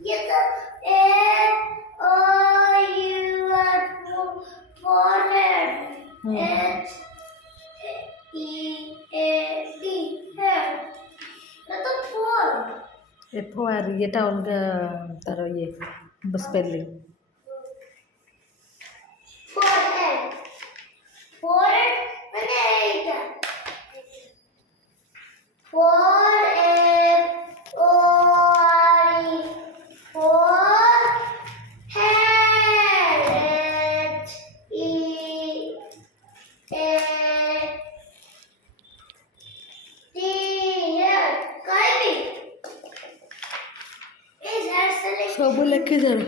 ये तो A O U R forehead. H E A D head. ये तो four. F-O-R এটা অলগা তার ইয়ে স্পেলিং Forehead. Forehead মানে এইটা forehead O R E forehead H E A D head Kylie এই ঝাড় সব লেখে যাবে